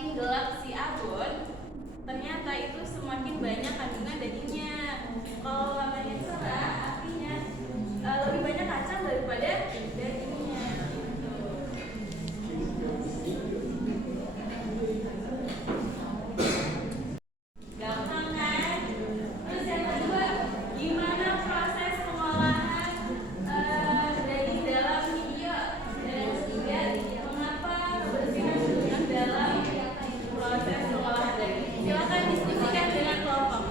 semakin gelap si abon, ternyata itu semakin banyak kandungan dagingnya. Kalau warnanya cerah, artinya lebih banyak kacang daripada dagingnya. Gampang kan? Terus yang kedua, gimana proses pengolahan daging dalam video? Dan yang ketiga, mengapa kebersihan kandungan dalam proses pengolahan daging? Silakan diskusikan dengan kelompok.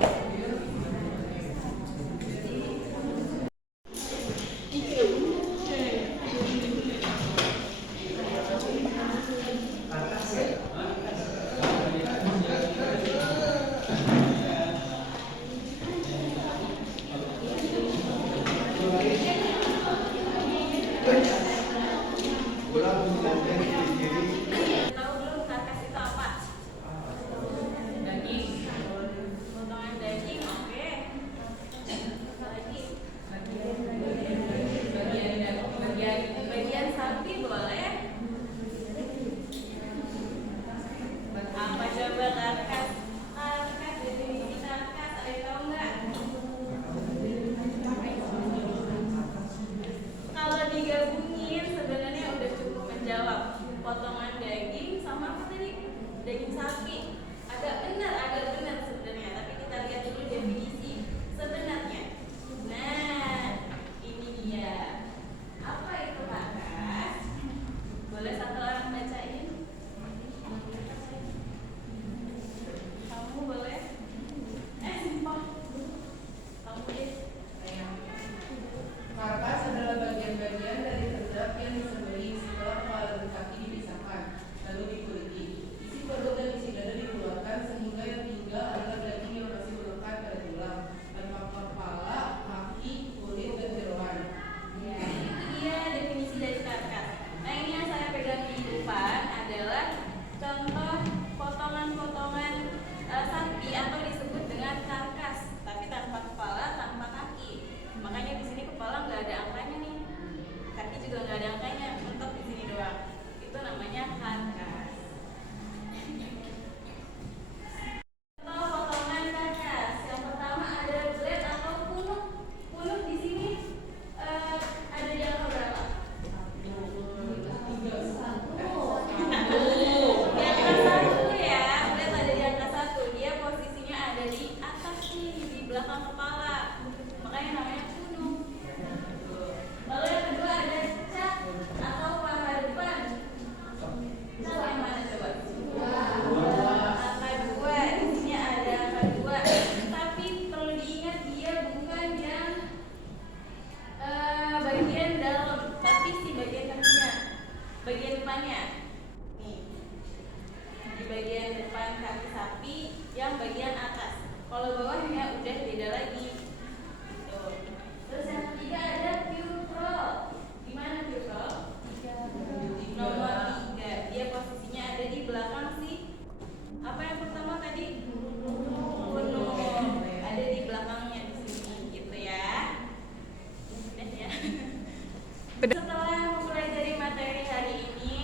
Tahu belum karkas itu apa? Daging. Potongan daging, oke. Apa lagi? Bagian sapi boleh. Apa coba karkas? Karkas, definisi karkas, ada yang tahu nggak? Kalau digabungin sebenarnya udah cukup menjawab. Potongan daging sama apa tadi? Daging sapi. Agak benar sebenarnya. Tapi kita lihat dulu definisi sebenarnya. Nah, ini dia. Apa itu karkas? Boleh satu orang bacain? Kamu boleh? Sumpah. Kamu deh. Karkas adalah bagian-bagian dari ternak yang disembelih setelah kepala dan kaki dipisahkan, lalu dikuliti. Isi perut dan isi dada dikeluarkan sehingga yang tinggal adalah daging yang masih melekat pada tulang, tanpa kepala, kaki, kulit, dan jeroan. Ya, itu dia definisi dari karkas. Nah, ini yang saya pegang di depan adalah contoh potongan-potongan sapi atau disebut dengan karkas, tapi tanpa kepala, tanpa kaki. Makanya di sini kepala nggak ada angkanya nih, kaki juga nggak ada angkanya, mentok di sini doang. Itu namanya karkas. Contoh potongan karkas. Yang pertama ada blade atau punuk. Punuk di sini ada di angka berapa? Di angka 1 ya. Blade ada di angka 1. Dia posisinya ada di atas nih, di belakang kepala. Makanya namanya punuk. Lalu yang kedua ada cat atau paha depan. Cat yang mana coba? Angka 2. Di sini ada angka 2. Tapi perlu diingat dia bukan yang bagian dalam, tapi si bagian kakinya, bagian depannya. Nih, di bagian depan kaki sapi yang bagian atas. Kalau bawahnya udah beda lagi. Tuh. Terus yang ketiga ada purple. Gimana purple? Nomor 3. Dia posisinya ada di belakang si apa yang pertama tadi? Gunung. Ada di belakangnya di sini gitu ya. Udah ya. Setelah mempelajari materi hari ini,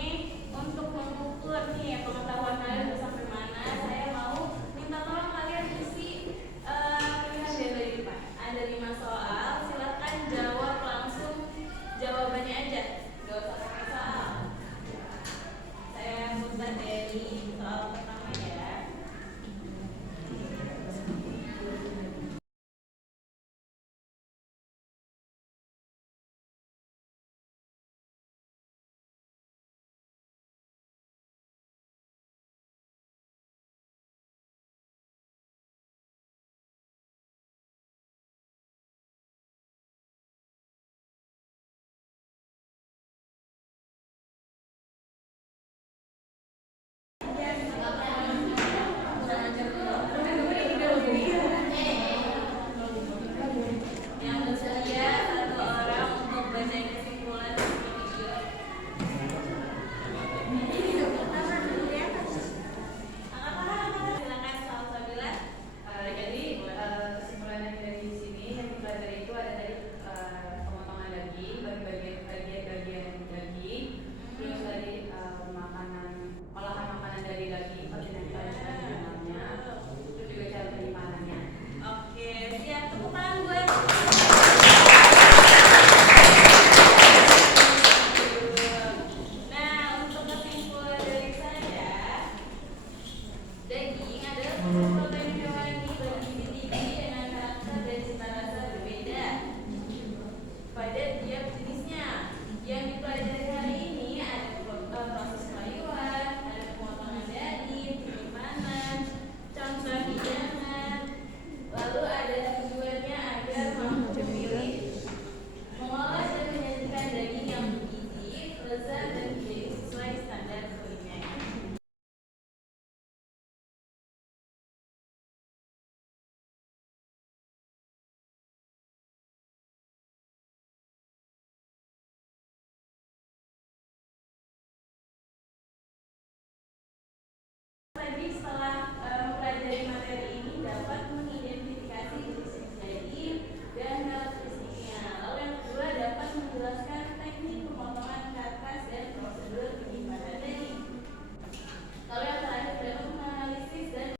untuk mengukur nih pengetahuan kalian udah sampai mana, saya mau minta tolong kalian isi pilihan dari depan. setelah